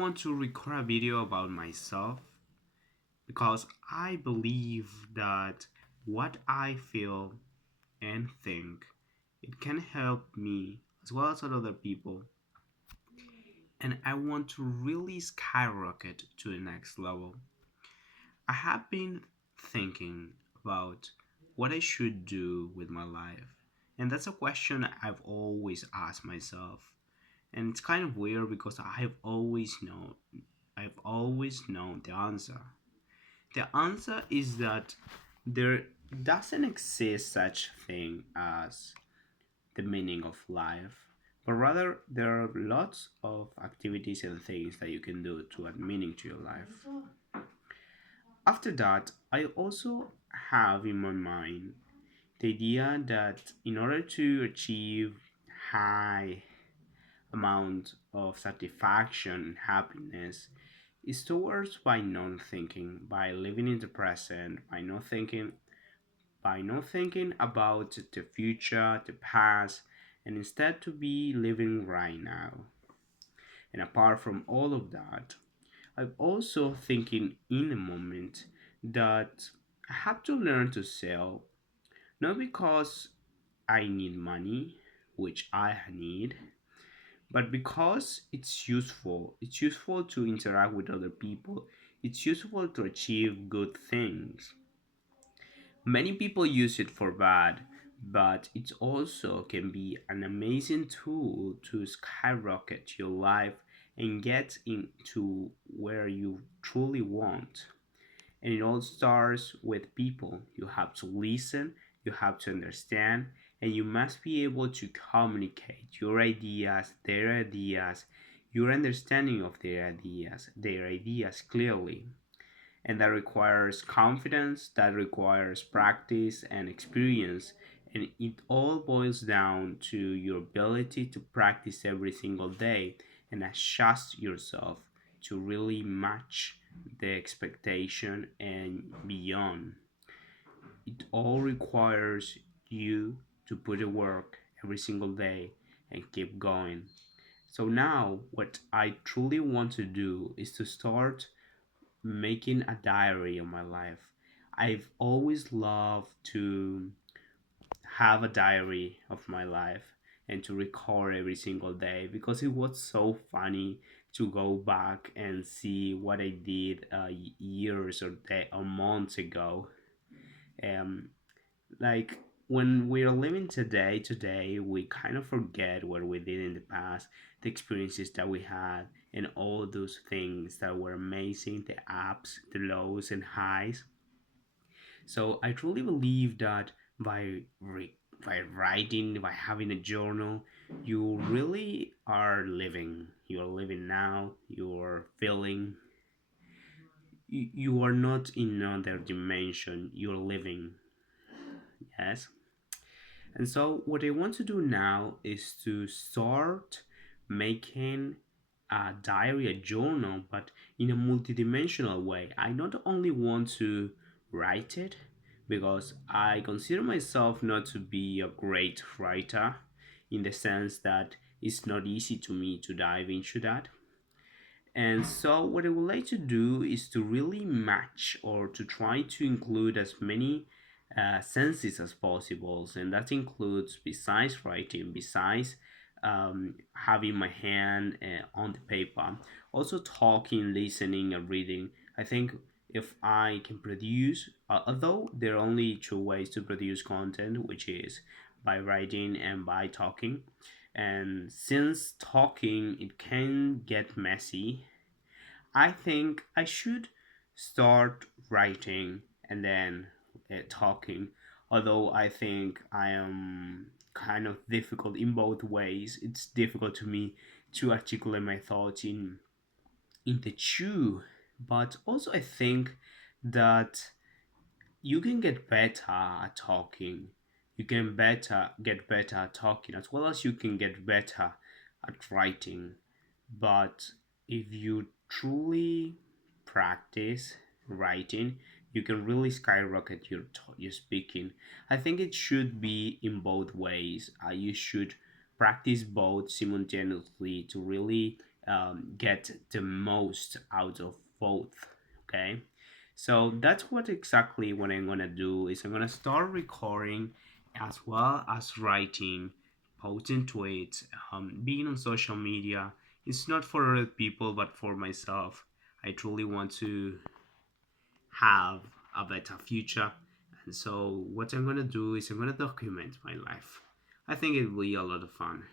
want to record a video about myself because I believe that what I feel and think it can help me as well as other people, and I want to really skyrocket to the next level. I have been thinking about what I should do with my life, and that's a question I've always asked myself. And it's kind of weird because I've always known the answer. The answer is that there doesn't exist such thing as the meaning of life, but rather there are lots of activities and things that you can do to add meaning to your life. After that, I also have in my mind the idea that in order to achieve high amount of satisfaction and happiness is towards by non thinking, by living in the present, by not thinking about the future, the past, and instead to be living right now. And apart from all of that, I'm also thinking in a moment that I have to learn to sell, not because I need money, which I need, but because it's useful. It's useful to interact with other people. It's useful to achieve good things. Many people use it for bad, but it also can be an amazing tool to skyrocket your life and get into where you truly want. And it all starts with people. You have to listen, you have to understand, and you must be able to communicate their ideas, your understanding of their ideas clearly. And that requires confidence, that requires practice and experience. And it all boils down to your ability to practice every single day and adjust yourself to really match the expectation and beyond. It all requires you to put in work every single day and keep going. So now, what I truly want to do is to start making a diary of my life. I've always loved to have a diary of my life and to record every single day because it was so funny to go back and see what I did years or months ago. Um, like when we're living today, we kind of forget what we did in the past, the experiences that we had, and all those things that were amazing, the ups, the lows, and highs. So I truly believe that by writing, by having a journal, you really are living. You're living now. You're feeling. You are not in another dimension. You're living. Yes. And so, what I want to do now is to start making a diary, a journal, but in a multidimensional way. I not only want to write it because I consider myself not to be a great writer in the sense that it's not easy to me to dive into that. And so, what I would like to do is to really match or to try to include as many senses as possible. And that includes, besides writing, besides having my hand on the paper, also talking, listening, and reading. I think if I can produce, although there are only two ways to produce content, which is by writing and by talking, and since talking it can get messy, I think I should start writing and then talking. Although I think I am kind of difficult in both ways. It's difficult to me to articulate my thoughts in the two, but also I think that you can get better at talking. You can better get better at talking as well as you can get better at writing. But if you truly practice writing, you can really skyrocket your speaking. I think it should be in both ways. You should practice both simultaneously to really get the most out of both. Okay, so that's what I'm gonna do is I'm gonna start recording as well as writing, posting tweets, being on social media. It's not for other people but for myself. I truly want to have a better future, and so what I'm gonna do is I'm gonna document my life. I think it will be a lot of fun.